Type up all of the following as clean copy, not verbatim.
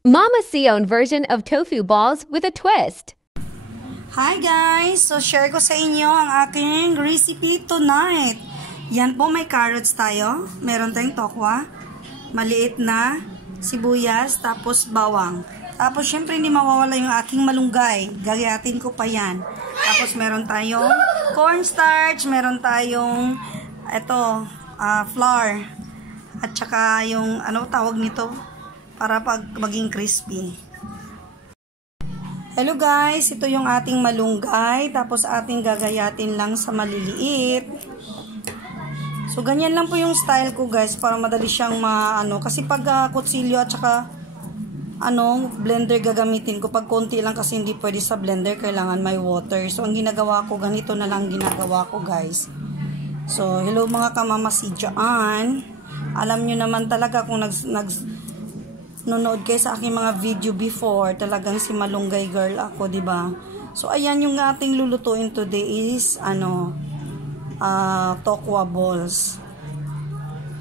Mama Sion version of tofu balls with a twist. Hi guys! So share ko sa inyo ang aking recipe tonight. Yan po, may carrots tayo. Meron tayong tokwa. Maliit na sibuyas, tapos bawang. Tapos syempre hindi mawawala yung aking malunggay. Gagayatin ko pa yan. Tapos meron tayong cornstarch, meron tayong flour. At saka yung ano tawag nito para pag maging crispy. Hello guys, ito yung ating malunggay, tapos ating gagayatin lang sa maliliit. So ganyan lang po yung style ko guys, para madali siyang kasi pag kutsilyo at saka blender gagamitin ko, pag konti lang kasi hindi pwede sa blender, kailangan may water. So ang ginagawa ko, ganito na lang ginagawa ko guys. So hello mga kamamasi dyan. Alam nyo naman talaga kung nanonood kayo sa aking mga video before, talagang si malunggay girl ako, di ba? So ayan yung ating lulutuin today is tokwa balls.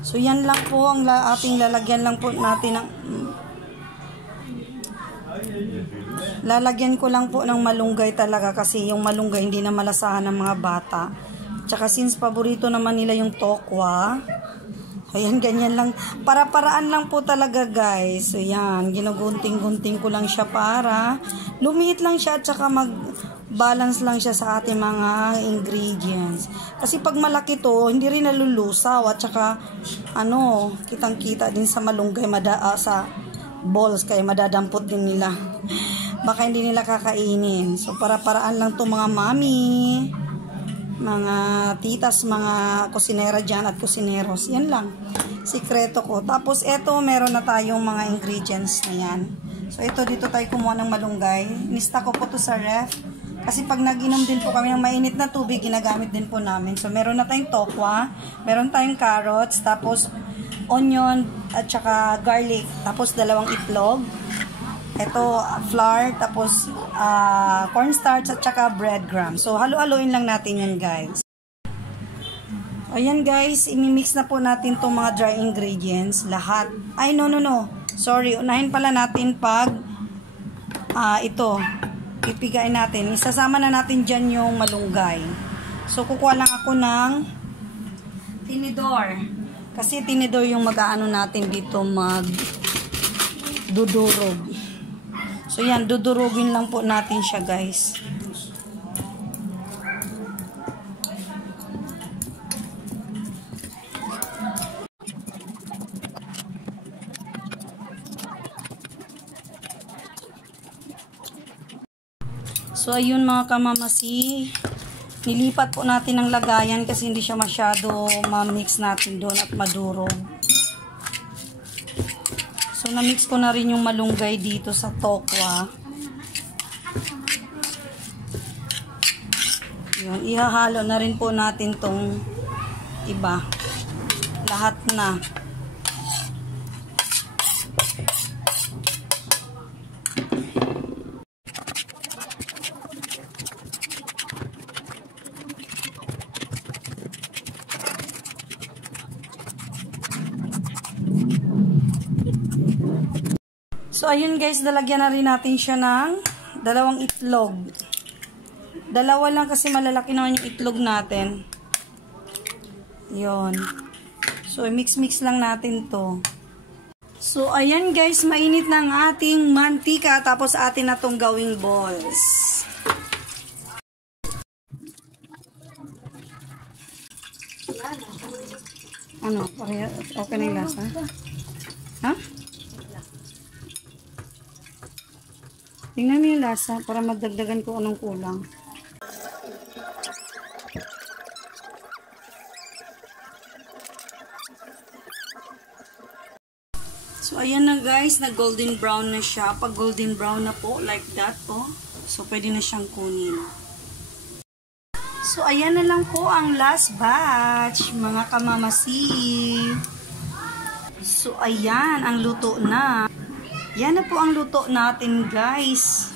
So yan lang po ang ating lalagyan lang po natin ng lalagyan ko lang po ng malunggay talaga, kasi yung malunggay hindi na malasahan ng mga bata. Tsaka since paborito naman nila yung tokwa, ayan, ganyan lang. Para-paraan lang po talaga guys. So yan, ginugunting-gunting ko lang siya para lumiit lang siya at saka mag-balance lang siya sa ating mga ingredients. Kasi pag malaki to, hindi rin nalulusaw at saka kitang-kita din sa malunggay, sa balls, kaya madadampot din nila. Baka hindi nila kakainin. So para-paraan lang to mga mami, mga titas, mga kusinera dyan at kusineros. Yan lang, sikreto ko. Tapos eto, meron na tayong mga ingredients na yan. So ito, dito tayo kumuha ng malunggay. Nista ko po to sa ref, kasi pag nag-inom din po kami ng mainit na tubig, ginagamit din po namin. So meron na tayong tokwa, meron tayong carrots, tapos onion at saka garlic, tapos 2 itlog. Ito, flour, tapos cornstarch at saka breadcrumbs. So, halo-haloin lang natin yan, guys. Ayan, guys. Imimix na po natin itong mga dry ingredients. Lahat. Ay, no. Sorry. Unahin pala natin pag ito. Pipigain natin. Isasama na natin dyan yung malunggay. So, kukuha lang ako ng tinidor. Kasi tinidor yung mag-aano natin dito, mag-dudurog. So yan, dudurugin lang po natin siya guys. So ayun mga kamamasi, nilipat po natin ang lagayan kasi hindi siya masyado ma-mix natin doon at madurog. So, na-mix ko na rin yung malunggay dito sa tokwa. Yun, ihahalo na rin po natin tong iba. Lahat na. So, ayun guys, lalagyan na rin natin siya ng 2 itlog. 2 lang kasi malalaki naman yung itlog natin. Yun. So, mix-mix lang natin to. So, ayan guys, mainit na ang ating mantika. Tapos, atin na tong gawing balls. Ano? Okay na yung lasa? Ha? Tingnan mo yung lasa para magdagdagan ko anong kulang. So, ayan na guys, na golden brown na siya. Pag golden brown na po, like that po, so pwede na siyang kunin. So, ayan na lang po ang last batch, mga kamamasi. So, ayan, ang luto na. Yan na po ang luto natin guys.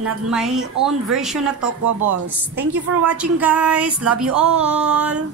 Na my own version na tokwa balls. Thank you for watching guys. Love you all.